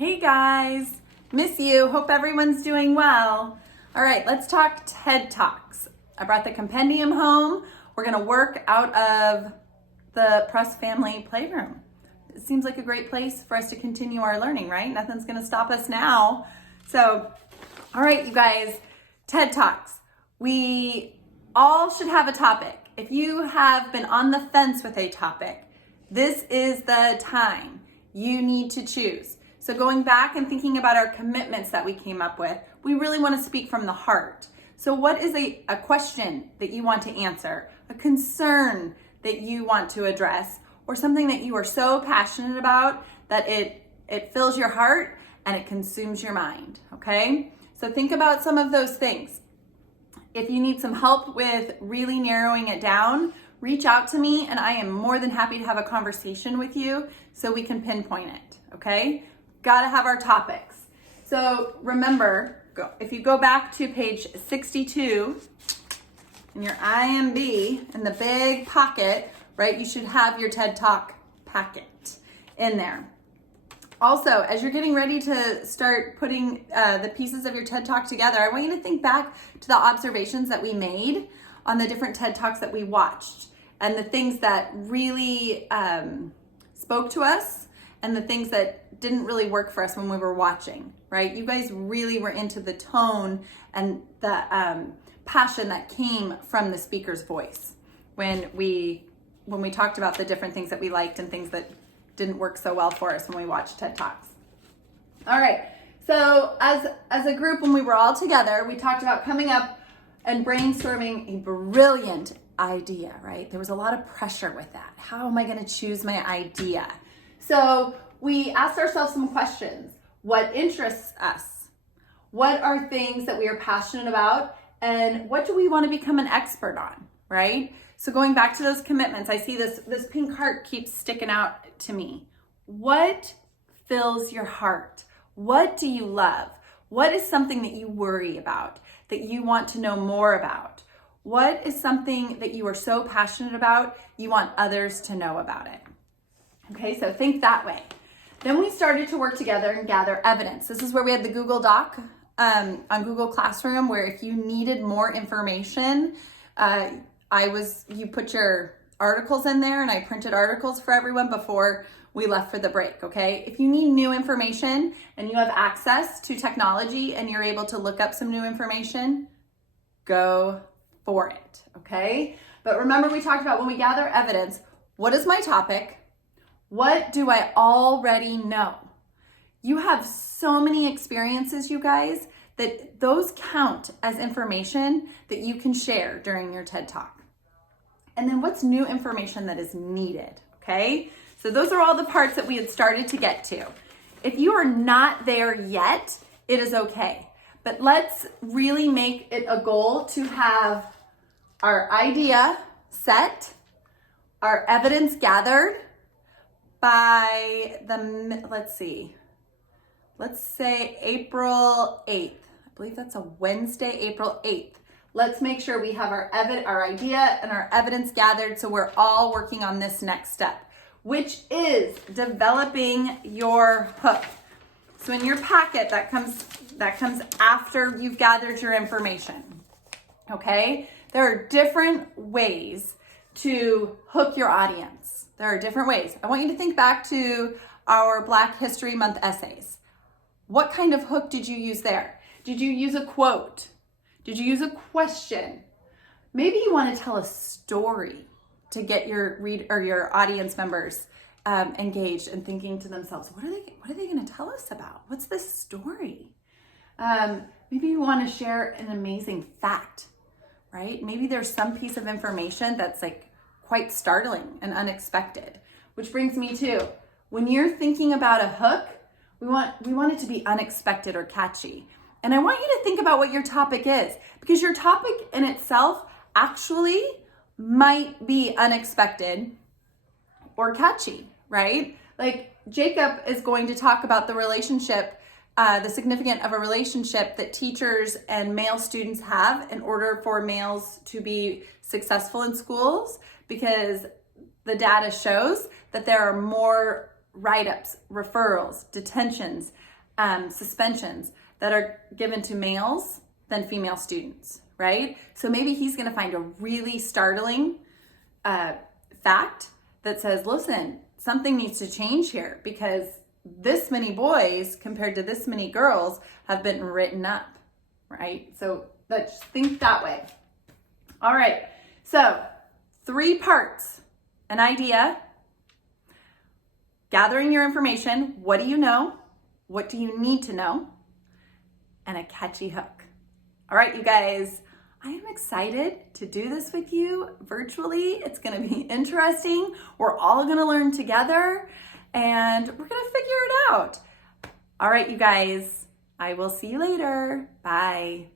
Hey guys, miss you. Hope everyone's doing well. All right, let's talk TED Talks. I brought the compendium home. We're gonna work out of the Press Family Playroom. It seems like a great place for us to continue our learning, right? Nothing's gonna stop us now. So, all right, you guys, TED Talks. We all should have a topic. If you have been on the fence with a topic, this is the time. You need to choose. So going back and thinking about our commitments that we came up with, we really want to speak from the heart. So what is a question that you want to answer, a concern that you want to address, or something that you are so passionate about that it fills your heart and it consumes your mind, okay? So think about some of those things. If you need some help with really narrowing it down, reach out to me and I am more than happy to have a conversation with you so we can pinpoint it, okay? Gotta have our topics. So remember, if you go back to page 62 in your IMB in the big pocket, right, you should have your TED Talk packet in there. Also, as you're getting ready to start putting the pieces of your TED Talk together, I want you to think back to the observations that we made on the different TED Talks that we watched and the things that really spoke to us and the things that didn't really work for us when we were watching, right? You guys really were into the tone and the passion that came from the speaker's voice when we talked about the different things that we liked and things that didn't work so well for us when we watched TED Talks. All right, so as a group, when we were all together, we talked about coming up and brainstorming a brilliant idea, right? There was a lot of pressure with that. How am I gonna choose my idea? So we asked ourselves some questions. What interests us? What are things that we are passionate about? And what do we want to become an expert on, right? So going back to those commitments, I see this pink heart keeps sticking out to me. What fills your heart? What do you love? What is something that you worry about, that you want to know more about? What is something that you are so passionate about, you want others to know about it? Okay, so think that way. Then we started to work together and gather evidence. This is where we had the Google Doc on Google Classroom, where if you needed more information, you put your articles in there and I printed articles for everyone before we left for the break, okay? If you need new information and you have access to technology and you're able to look up some new information, go for it, okay? But remember, we talked about when we gather evidence, what is my topic? What do I already know? You have so many experiences, you guys, that those count as information that you can share during your TED Talk. And then what's new information that is needed, okay? So those are all the parts that we had started to get to. If you are not there yet, it is okay. But let's really make it a goal to have our idea set, our evidence gathered, by let's say April 8th. I believe that's a Wednesday, April 8th. Let's make sure we have our idea and our evidence gathered so we're all working on this next step, which is developing your hook. So in your packet, that comes after you've gathered your information, okay? There are different ways to hook your audience. There are different ways. I want you to think back to our Black History Month essays. What kind of hook did you use there? Did you use a quote? Did you use a question? Maybe you want to tell a story to get your audience members engaged and thinking to themselves, what are they going to tell us about? What's this story? Maybe you want to share an amazing fact, right? Maybe there's some piece of information that's like quite startling and unexpected, which brings me to, when you're thinking about a hook, we want it to be unexpected or catchy. And I want you to think about what your topic is, because your topic in itself actually might be unexpected or catchy, right? Like Jacob is going to talk about the relationship, the significance of a relationship that teachers and male students have in order for males to be successful in schools, because the data shows that there are more write-ups, referrals, detentions, suspensions that are given to males than female students, right? So maybe he's gonna find a really startling fact that says, listen, something needs to change here because this many boys compared to this many girls have been written up, right? So let's think that way. All right, so 3 parts: an idea, gathering your information, what do you know, what do you need to know, and a catchy hook. All right, you guys, I am excited to do this with you virtually. It's gonna be interesting. We're all gonna learn together and we're gonna figure it out. All right, you guys, I will see you later. Bye.